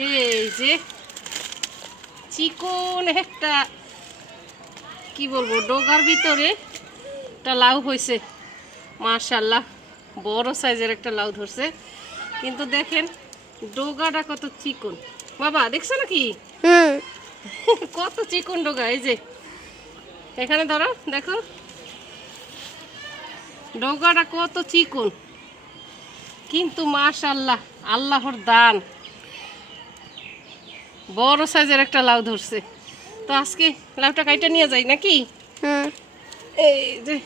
এই যে চিকন একটা কি বলব ডোগার ভিতরে একটা লাউ হয়েছে মার্শাল্লাহ বড় সাইজের একটা লাউ ধরছে। কিন্তু দেখেন ডোগাটা কত চিকন। বাবা দেখছ নাকি? কত চিকন ডোগা এই যে। এখানে ধরো দেখো। ডোগাটা কত চিকন। কিন্তু মাশাল্লাহ আল্লাহর দান। বড় সাইজের একটা লাউ ধরছে। তো আজকে লাউটা কাইটা নিয়ে যাই নাকি? এই যে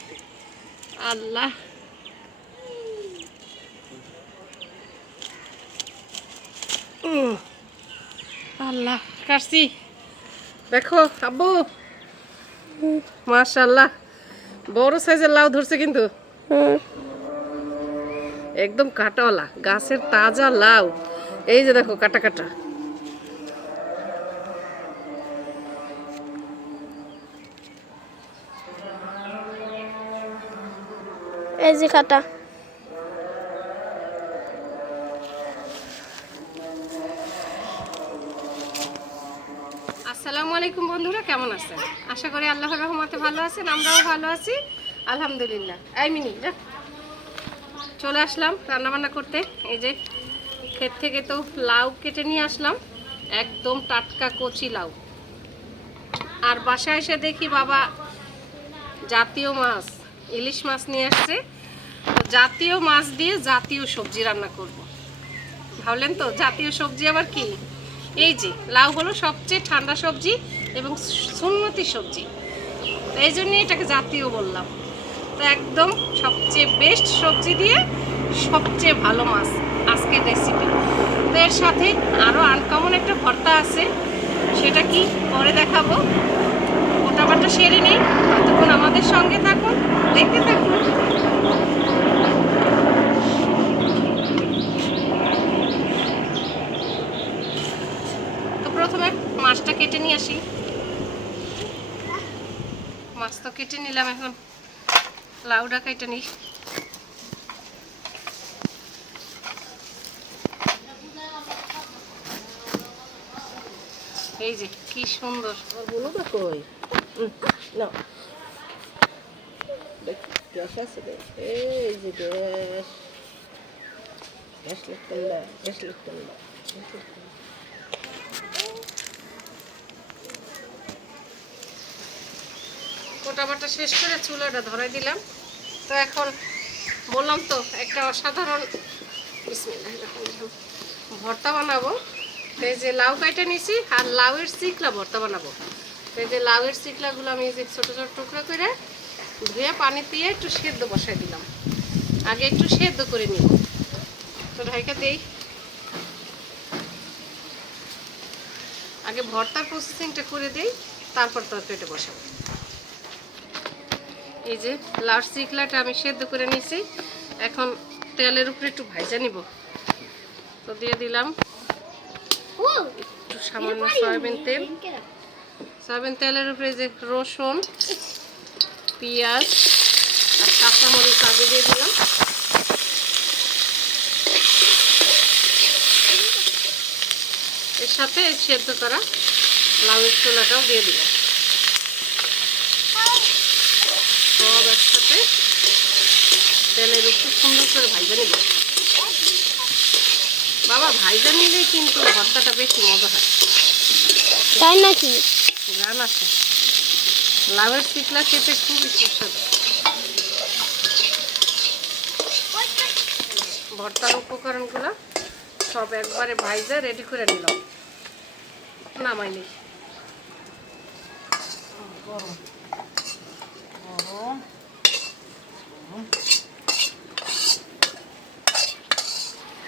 আল্লাহ। আল্লাহ কাটছি। দেখো আব্বু। মাশাল্লাহ বড় সাইজের লাউ ধরছে কিন্তু। একদম কাটাওয়ালা গাছের তাজা লাউ। এই যে দেখো কাটা কাটা। এই যে খাটা। আসসালামু আলাইকুম বন্ধুরা, কেমন আছেন? আশা করি আল্লাহর রহমতে ভালো আছেন, আমরাও ভালো আছি। আলহামদুলিল্লাহ। এই মিনি, যা। চলে আসলাম রান্নাবান্না করতে। এই যে ক্ষেত থেকে তো লাউ কেটে নিয়ে আসলাম, একদম টাটকা কচি লাউ। আর বাসায় এসে দেখি বাবা জাতীয় মাছ, ইলিশ মাছ নিয়ে আসছে। জাতীয় মাছ দিয়ে জাতীয় সবজি রান্না করব। ভাবলেন তো, জাতীয় সবজি আবার কি? এই যে, লাউ হলো সবচেয়ে ঠান্ডা সবজি এবং সুন্নতি সবজি। এই জন্যই এটাকে জাতীয় বললাম। তো একদম সবচেয়ে বেস্ট সবজি দিয়ে সবচেয়ে ভালো মাছ আজকের রেসিপি তো এর সাথে আরও আনকমন একটা ভর্তা আছে, সেটা কি? পরে দেখাবো। ওটা বাটা সেরে নেই, ততক্ষণ আমাদের সঙ্গে থাকুন, দেখতে থাকুন তো প্রথমে মাছটা কেটে নিয়ে আসি। মাছ তো কেটে নিলাম এখন। লাউডা কেটে নিই। এই যে কি সুন্দর। কই? না না না। কোটা বাটা শেষ করে চুলাটা ধরাই দিলাম। তো এখন বললাম তো, একটা অসাধারণ ভর্তা বানাবো। এই যে লাউ কাইটা নিছি আর লাউয়ের চিকলা ভর্তা বানাবো। এই যে লাউয়ের চিকলাগুলো আমি যে ছোটো ছোটো টুকরো করে ধুয়ে পানি দিয়ে একটু সেদ্ধ বসাই দিলাম। আগে একটু সেদ্ধ করে নিব। তো ঢাইকা দেই। আগে ভর্তার প্রসেসিংটা করে দেই, তারপর তরকারিটা বসাবো। এই যে লাউ চিকলাটা আমি সেদ্ধ করে নিয়েছি। এখন তেলের উপরে একটু ভাজা নিব। তো দিয়ে দিলাম একটু সামান্য সয়াবিন তেল। সয়াবিন তেলের উপরে যে রসুন পেঁয়াজ আর কাঁচামরিচ আগে দিয়ে দিলাম। এর সাথে সেদ্ধ করা লাউয়ের চোলাটাও দিয়ে দিলাম সব একসাথে তেলের উপর সুন্দর করে ভাইজা নিব। বাবা ভাইজা নিলে কিন্তু ভর্তাটা বেশি মজা হয়। তাই নাকি? গান আছে। লাউয়ের চিকলা খেতে খুবই সুস্বাদু। ভর্তার উপকরণগুলো সব একবারে ভাইজা রেডি করে নিলাম নামাইনি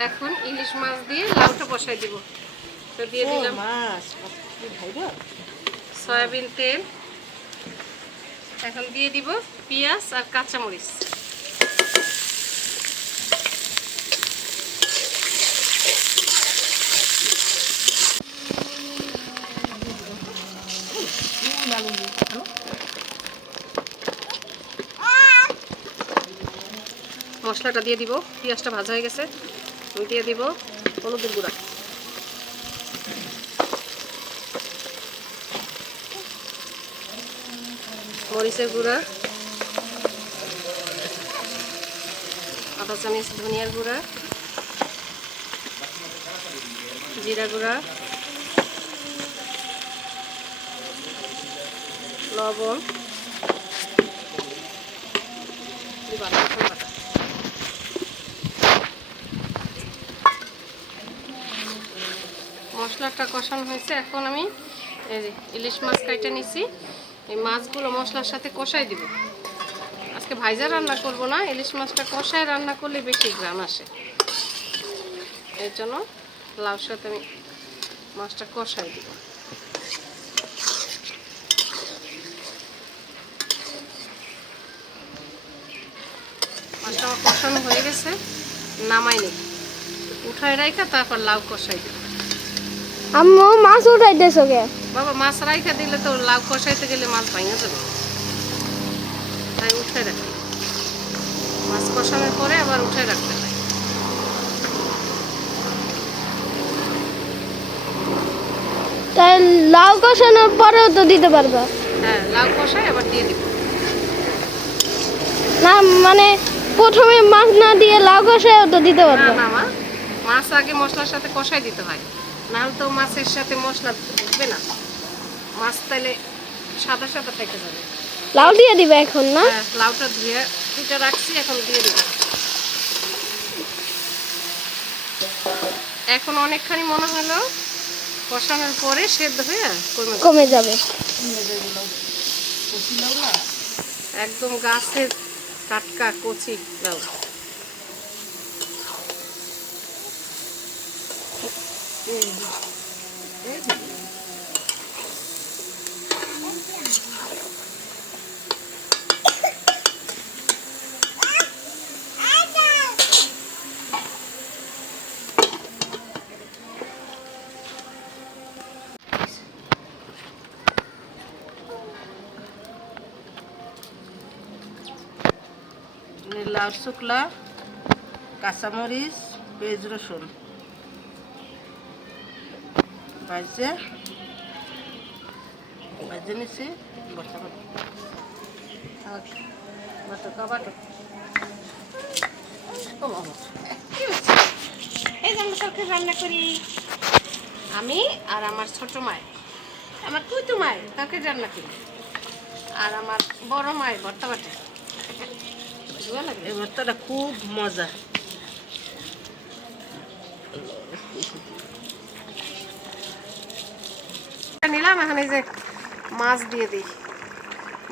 এখন ইলিশ মাছ দিয়ে লাউটা বসাই দিব। তো দিয়ে দিলাম মাছ সয়াবিন তেল। এখন দিয়ে দিব পেঁয়াজ আর কাঁচামরিচ। মশলাটা দিয়ে দিব। পেঁয়াজটা ভাজা হয়ে গেছে। দিয়ে দিব হলুদের গুঁড়া। মরিচের গুঁড়া। আদা, চামিচ, ধনিয়ার গুঁড়া। জিরা গুঁড়া। লবণ। মশলাটা কষানো হয়েছে। এখন আমি ইলিশ মাছ কাইটে নিছি। এই মাছগুলো মশলার সাথে কষাই দিব। আজকে ভাইজা রান্না করব না, ইলিশ মাছটা কষায় রান্না করলে বেশি গ্রাম আসে। এর জন্য লাউর সাথে আমি মাছটা কষাই দিব। মাছটা কষানো হয়ে গেছে, নামাই নি উঠায় রাইখা, তারপর লাউ কষাই দিব। আম্মু মাছ উঠাইতেছো কে বাবা মাছ রাইখা দিলে তো লাউ কষাইতে গেলে মাছ ভাঙে যাবে। তাই উঠে রাখি। মাছ কষানোর পরে আবার উঠে রাখতে হয়। তাই লাউ কষানোর পরেও তো দিতে পারবা। হ্যাঁ লাউ কষাই আবার দিয়ে দিব। না মানে প্রথমে মাছ না দিয়ে লাউ কষায়ও তো দিতে না পারবা। না মা। মাছ আগে মশলার সাথে কষাই দিতে হয়। নাহলে তো মাছের সাথে মশলা ঢুকবে না। মাছ তাহলে সাদা সাদা থেকে যাবে। লাউ দিয়ে দিবে এখন না? হ্যাঁ লাউটা ধুয়ে দুটো রাখছি এখন দিয়ে দিবে। এখন অনেকখানি মনে হলো কষানোর পরে সেদ্ধ হয়ে কমে যাবে। কমে যাবে। একদম গাছের টাটকা কচি লাউ। লাউ শুকলা কাঁচামরিচ পেঁয়াজ রসুন। বাজে বাজে নিছি বসা বাটো। কাবাটো এই যে আমরা তরকারি রান্না করি। আমি আর আমার ছোট মায় আমার কুইতু মায় তরকারি রান্না করি। আর আমার বড় মায় ভর্তা বাটে। এই ভর্তাটা খুব মজা। নিলাম, এখন এই যে মাছ দিয়ে দিই।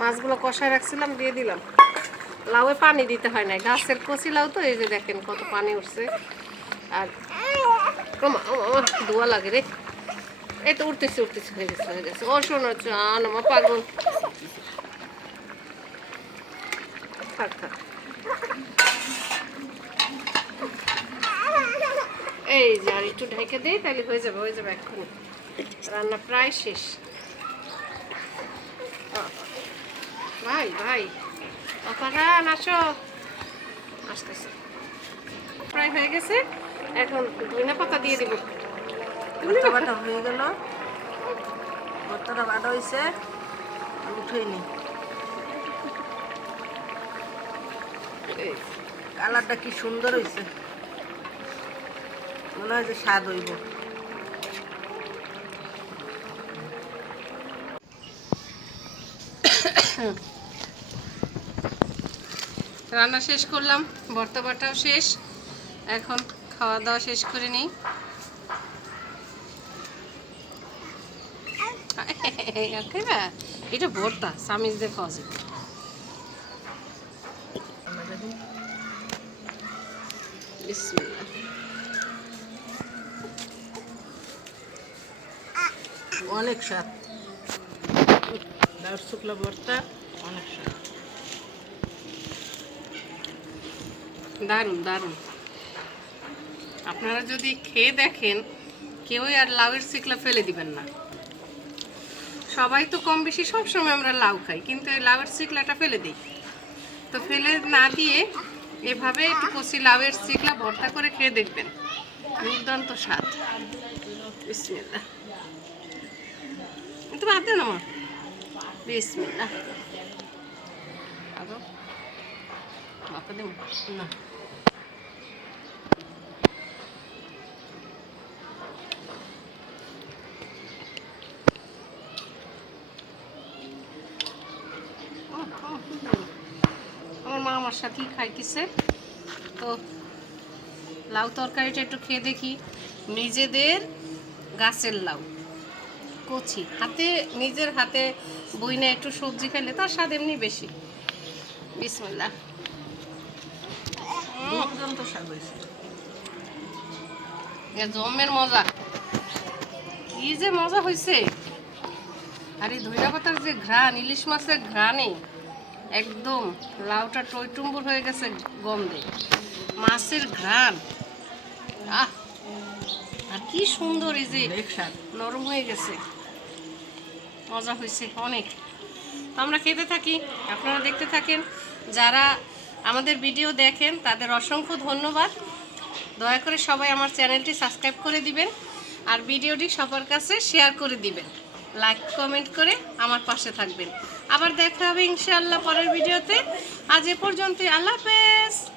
মাছগুলো কষায় রাখছিলাম, দিয়ে দিলাম। লাউয়ে পানি দিতে হয় না গাছের কচি লাউ তো, এই যে দেখেন কত পানি উঠছে। আর ধোয়া লাগে রে। এই তো উঠতেছে উঠতেছে, হয়ে গেছে হয়ে গেছে। ও, শোনো চান পাগল। এই যে, আর একটু ঢেকে দিই, তাহলে হয়ে যাবে হয়ে যাবে এক্ষুনি। রান্না প্রায় শেষ ভাই ভাই অপারান আসো। আসতেছে। প্রায় হয়ে গেছে। এখন ধনিয়া পাতা দিয়ে দিব। হয়ে গেল। ভর্তাটা বাটা হয়েছে। উঠেই নি। কালারটা কি সুন্দর হয়েছে। মনে হয় যে স্বাদ হইব। রান্না শেষ করলাম, ভর্তা বাটাও শেষ। এখন খাওয়া দাওয়া শেষ করে নিই। এটা ভর্তা দিয়ে খাওয়া যাবে। অনেক স্বাদ। লাউর শুকলা ভর্তা, অনেক দারুণ দারুণ। আপনারা যদি খেয়ে দেখেন, কেউই আর লাউয়ের চিকলা ফেলে দিবেন না। সবাই তো কম বেশি সব সময় আমরা লাউ খাই, কিন্তু এই লাউয়ের চিকলাটা ফেলে দিই। তো ফেলে না দিয়ে এভাবে একটু কচি লাউয়ের চিকলা ভর্তা করে খেয়ে দেখবেন। দুর্দান্ত স্বাদ। বিসমিল্লাহ। একটু বাদ দেন আমার বিসমিল্লাহ। আরও মাপে দেব না। আমার মা আমার সাথেই খাইতেছে। তো লাউ তরকারিটা একটু খেয়ে দেখি। নিজেদের গাছের লাউ। কচি। হাতে নিজের হাতে বইনে একটু সবজি খেলে তার স্বাদ এমনি বেশি। এ জমের মজা। কি যে মজা হয়েছে আর ধইরা পাতার যে ঘ্রাণ ইলিশ মাছের ঘ্রাণে একদম লাউটা টইটুম্বুর হয়ে গেছে গন্ধে। মাছের ঘ্রাণ। আহ! আর কি সুন্দর এই যে নরম হয়ে গেছে। মজা হয়েছে অনেক। আমরা খেতে থাকি, আপনারা দেখতে থাকেন। যারা আমাদের ভিডিও দেখেন, তাদের অসংখ্য ধন্যবাদ। দয়া করে সবাই আমার চ্যানেলটি সাবস্ক্রাইব করে দিবেন আর ভিডিওটি সবার কাছে শেয়ার করে দিবেন। লাইক, কমেন্ট করে আমার পাশে থাকবেন। আবার দেখা হবে ইনশাআল্লাহ পরের ভিডিওতে। আজ এ পর্যন্ত আল্লাহ হাফেজ।